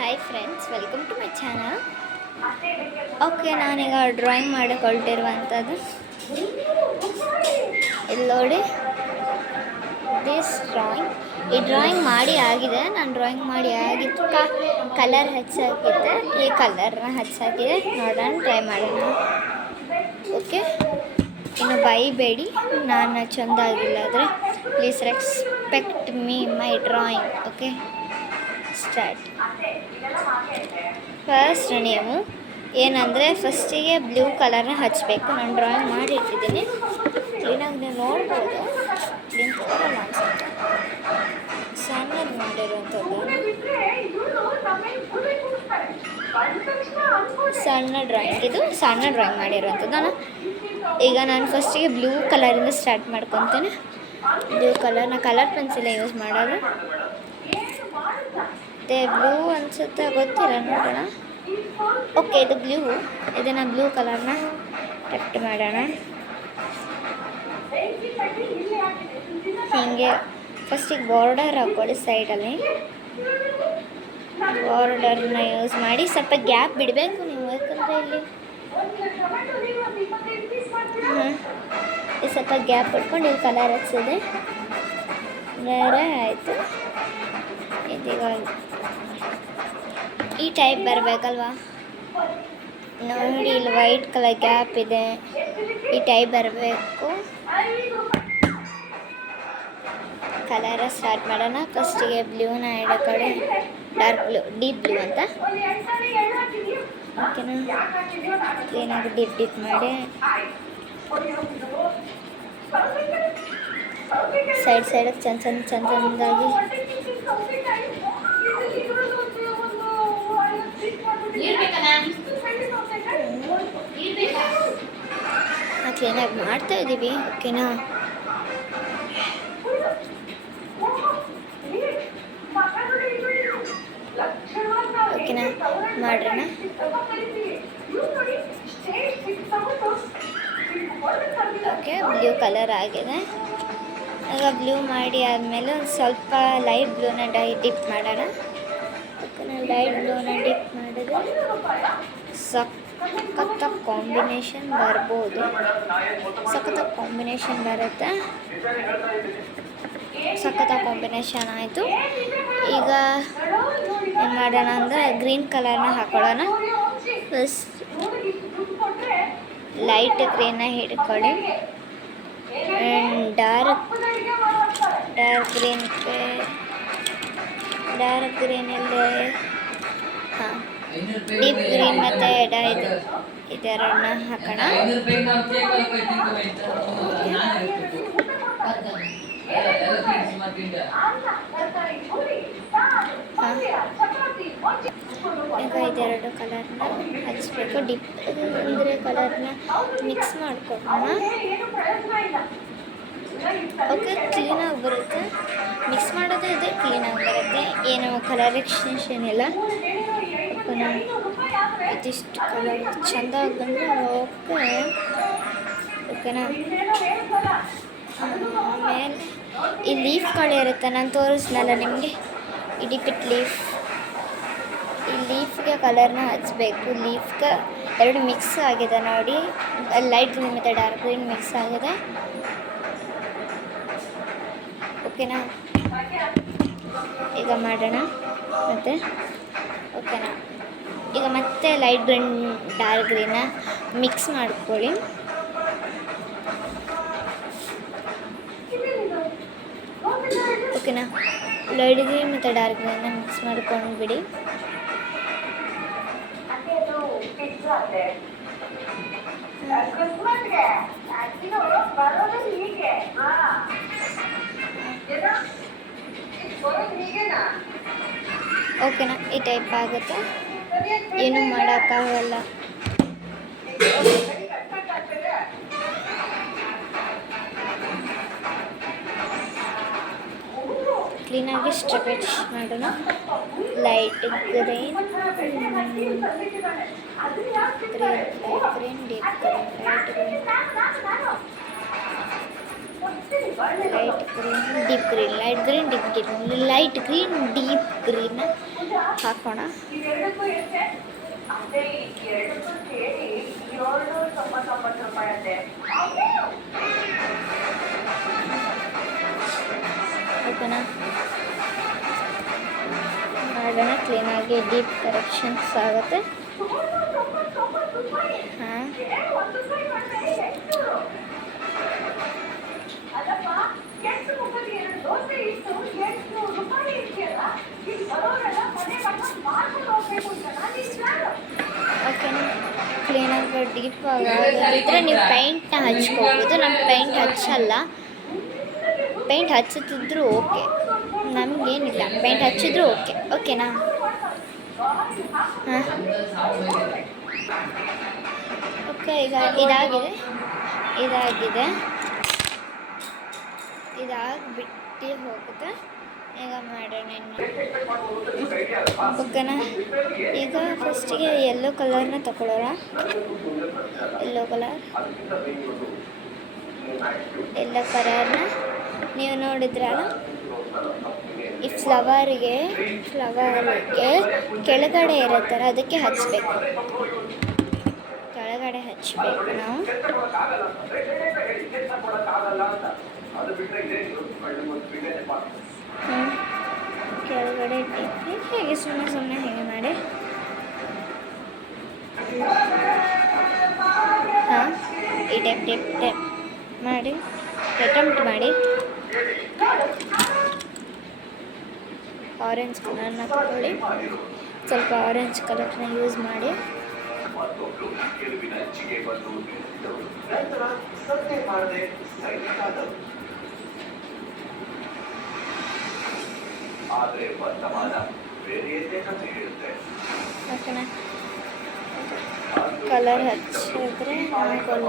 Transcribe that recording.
Hi friends, welcome to my channel. Okay, ನಾನೀಗ drawing ಮಾಡೋಕೆ ಹೊರಟಿರುವಂಥದ್ದು ಇಲ್ಲಿ ನೋಡಿ. ದಿಸ್ ಡ್ರಾಯಿಂಗ್, ಈ ಡ್ರಾಯಿಂಗ್ ಮಾಡಿ ಆಗಿದೆ. ನಾನು ಡ್ರಾಯಿಂಗ್ ಮಾಡಿ ಆಗಿದ್ದು ಕಲರ್ ಹಚ್ಚಾಕಿದ್ದೆ. ಈ ಕಲರ್ನ ಹಚ್ಚಾಕಿದೆ. ನೋಡೋಣ, ಟ್ರೈ ಮಾಡೋಣ. ಓಕೆ, ಇನ್ನು ಬೈಬೇಡಿ, ನಾನು ಚೆಂದ ಆಗಿಲ್ಲ ಆದರೆ please respect my drawing. Okay, start. First ನೀವು ಏನಂದರೆ ಫಸ್ಟಿಗೆ ಬ್ಲೂ ಕಲರ್ನ ಹಚ್ಚಬೇಕು. ನಾನು ಡ್ರಾಯಿಂಗ್ ಮಾಡಿ ಇಟ್ಟಿದ್ದೀನಿ, ಕ್ಲೀನಾಗಿ ನೀವು ನೋಡ್ಬೋದು. ಕ್ಲೀನ್ ಕಲರ್ ಅನಿಸುತ್ತೆ, ಸಣ್ಣದು ಮಾಡಿರುವಂಥದ್ದು, ಸಣ್ಣ ಡ್ರಾಯಿಂಗ್. ಇದು ಸಣ್ಣ ಡ್ರಾಯಿಂಗ್ ಮಾಡಿರುವಂಥದ್ದು. ಈಗ ನಾನು ಫಸ್ಟಿಗೆ ಬ್ಲೂ ಕಲರಿಂದ ಸ್ಟಾರ್ಟ್ ಮಾಡ್ಕೊತೀನಿ. ಬ್ಲೂ ಕಲರ್, ನಾನು ಕಲರ್ ಪೆನ್ಸಿಲೇ ಯೂಸ್ ಮಾಡೋದು. ಮತ್ತು ಬ್ಲೂ ಅನಿಸುತ್ತೆ, ಗೊತ್ತಿಲ್ಲ, ನೋಡೋಣ. ಓಕೆ, ಇದು ಬ್ಲೂ. ಇದನ್ನು ಬ್ಲೂ ಕಲರ್ನ ಟಚ್ ಮಾಡೋಣ. ಹೀಗೆ ಫಸ್ಟಿಗೆ ಬಾರ್ಡರ್ ಹಾಕ್ಕೊಳ್ಳಿ. ಸೈಡಲ್ಲಿ ಬಾರ್ಡರ್ನ ಯೂಸ್ ಮಾಡಿ ಸ್ವಲ್ಪ ಗ್ಯಾಪ್ ಬಿಡಬೇಕು ನೀವು, ಯಾಕಂದರೆ ಇಲ್ಲಿ ಸ್ವಲ್ಪ ಗ್ಯಾಪ್ ಬಿಟ್ಕೊಂಡು ಇಲ್ಲಿ ಕಲರ್ ಹಚ್ಚಿದೆ. ಬೇರೆ ಆಯಿತು. ಇದೀಗ ಈ ಟೈಪ್ ಬರಬೇಕಲ್ವಾ? ನೋಡಿ, ಇಲ್ಲಿ ವೈಟ್ ಕಲರ್ ಗ್ಯಾಪ್ ಇದೆ. ಈ ಟೈಪ್ ಬರಬೇಕು. ಕಲರ ಸ್ಟಾರ್ಟ್ ಮಾಡೋಣ. ಫಸ್ಟಿಗೆ ಬ್ಲೂನ ಹಿಡ್ಕೊಳ್ಳಿ. ಡಾರ್ಕ್ ಬ್ಲೂ, ಡೀಪ್ ಬ್ಲೂ ಅಂತ. ಓಕೆನಾ? ಕ್ಲೀನಾಗಿ ಡಿಪ್ ಮಾಡಿ ಸೈಡಿಗೆ ಚಂದಾಗಿ ಕ್ಲೀನಾಗಿ ಮಾಡ್ತಾ ಇದ್ದೀವಿ. ಓಕೆನಾ? ಓಕೆನಾ, ಮಾಡೋಣ. ಓಕೆ, ಬ್ಲೂ ಕಲರ್ ಆಗಿದೆ. ಈಗ ಬ್ಲೂ ಮಾಡಿ ಆದಮೇಲೆ ಒಂದು ಸ್ವಲ್ಪ ಲೈಟ್ ಬ್ಲೂನ ಡಿಪ್ ಮಾಡೋಣ. ಓಕೆನಾ, ಲೈಟ್ ಬ್ಲೂನ ಡಿಪ್ ಮಾಡಿದ್ರೆ ಸಖತ್ತ ಕಾಂಬಿನೇಷನ್ ಬರ್ಬೋದು. ಸಖತ್ತ ಕಾಂಬಿನೇಷನ್ ಬರುತ್ತೆ. ಸಖತ್ತ ಕಾಂಬಿನೇಷನ್ ಆಯಿತು. ಈಗ ಏನು ಮಾಡೋಣ ಅಂದರೆ ಗ್ರೀನ್ ಕಲರ್ನ ಹಾಕೊಳ್ಳೋಣ. ಫಸ್ಟ್ ಲೈಟ್ ಗ್ರೀನ್ನ ಹಿಡ್ಕೊಳ್ಳಿ. ಡಾರ್ಕ್ ಗ್ರೀನಲ್ಲಿ ಹಾಂ, ಡೀಪ್ ಗ್ರೀನ್ ಮತ್ತು ಇದೆರಡನ್ನ ಹಾಕೋಣ. ಈಗ ಇದೆರಡು ಕಲರ್ನ ಹಚ್ಚಬೇಕು. ಡಿಪ್ ಅಂದರೆ ಕಲರ್ನ ಮಿಕ್ಸ್ ಮಾಡ್ಕೊಳ್ಳೋಣ. ಓಕೆ, ಕ್ಲೀನಾಗಿ ಬರುತ್ತೆ. ಮಿಕ್ಸ್ ಮಾಡೋದೇ ಇದೆ, ಕ್ಲೀನಾಗಿ ಬರುತ್ತೆ. ಏನು ಕಲರ್ ಎಕ್ಸ್ಟೆನ್ಷನ್ ಇಲ್ಲ. ಓಕೆನಾ? ಇದಿಷ್ಟು ಕಲರ್ ಚೆಂದಾಗಿ ಬಂದರೆ ಓಕೆ. ಓಕೆನಾ? ಆಮೇಲೆ ಈ ಲೀಫ್ಗಳಿರುತ್ತೆ, ನಾನು ತೋರಿಸ್ನಲ್ಲ ನಿಮಗೆ. ಈ ಡಿಪಿಟ್ ಲೀಫ್, ಈ ಲೀಫ್ಗೆ ಕಲರ್ನ ಹಚ್ಚಬೇಕು. ಲೀಫ್ಗೆ ಎರಡು ಮಿಕ್ಸ್ ಆಗಿದೆ ನೋಡಿ. ಲೈಟ್ ಗ್ರೀನ್ ಮತ್ತು ಡಾರ್ಕ್ ಗ್ರೀನ್ ಮಿಕ್ಸ್ ಆಗಿದೆ. ಓಕೆನಾ? ಈಗ ಮಾಡೋಣ ಮತ್ತೆ. ಓಕೆನಾ? ಈಗ ಮತ್ತೆ ಲೈಟ್ ಗ್ರೀನ್ ಡಾರ್ಕ್ ಗ್ರೀನ್ನ ಮಿಕ್ಸ್ ಮಾಡ್ಕೊಳ್ಳಿ. ಓಕೆನಾ? ಲೈಟ್ ಗ್ರೀನ್ ಮತ್ತು ಡಾರ್ಕ್ ಗ್ರೀನ್ನ ಮಿಕ್ಸ್ ಮಾಡ್ಕೊಂಡು ಬಿಡಿ. ಓಕೆನಾ? ಈ ಟೈಪ್ ಆಗುತ್ತೆ, ಏನು ಮಾಡೋಕ್ಕಾಗಲ್ಲ. ಕ್ಲೀನಾಗಿ ಸ್ಟ್ರೆಚ್ ಮಾಡೋಣ. Light green, light green, deep green, light green, light green, deep green, light green, deep green, light green, deep green, ಹಾಕೋಣ. ಓಕೆನಾ, ಮಾಡೋಣ. ಕ್ಲೀನಾಗಿ ಡೀಪ್ ಕರೆಕ್ಷನ್ಸ್ ಆಗುತ್ತೆ. ಹಾಂ, ಓಕೆನಾ. ಕ್ಲೀನಾಗಿ ಡೀಪ್ ಆಗಿದ್ರೆ ನೀವು ಪೇಂಟ್ನ ಹಚ್ಕೋಬೋದು. ನಮ್ಮ ಪೇಂಟ್ ಹಚ್ಚಲ್ಲ. ಪೇಂಟ್ ಹಚ್ಚುತ್ತಿದ್ರು ಓಕೆ, ನಮಗೇನಿಲ್ಲ. ಪೇಂಟ್ ಹಚ್ಚಿದ್ರು ಓಕೆ. ಓಕೆನಾ. ಹಾಂ, ಓಕೆ. ಈಗ ಇದಾಗಿಬಿಟ್ಟು ಹೋಗುತ್ತೆ. ಈಗ ಮಾಡೋಣ ಇನ್ನು. ಓಕೆನಾ. ಈಗ ಫಸ್ಟಿಗೆ ಯೆಲ್ಲೋ ಕಲರ್ನ ತಗೊಳ್ಳೋಣ. ಯೆಲ್ಲೋ ಕಲರ್ನ ನೀವು ನೋಡಿದ್ರಲ್ಲ, ಈ ಫ್ಲವರಿಗೆ ಕೆಳಗಡೆ ಇರುತ್ತಲ್ಲ, ಅದಕ್ಕೆ ಹಚ್ಚಬೇಕು. ಕೆಳಗಡೆ ಹಚ್ಚಬೇಕು ನಾವು. ಕೆಳಗಡೆ ಹೇಗೆ ಸುಮ್ಮನೆ ಹೇಗೆ ಮಾಡಿ. ಹಾಂ, ಈ ಟೈಪ್ ಮಾಡಿ ಅಟೆಂಪ್ಟ್ ಮಾಡಿ. ಆರೆಂಜ್ ಕಲರ್ನ ತಗೊಳ್ಳಿ. ಸ್ವಲ್ಪ ಆರೆಂಜ್ ಕಲರ್ನ ಯೂಸ್ ಮಾಡಿ. ಓಕೆನಾ. ಕಲರ್ ಹಚ್ಚಿದ್ರೆ ಆಗೋಲ್ಲ.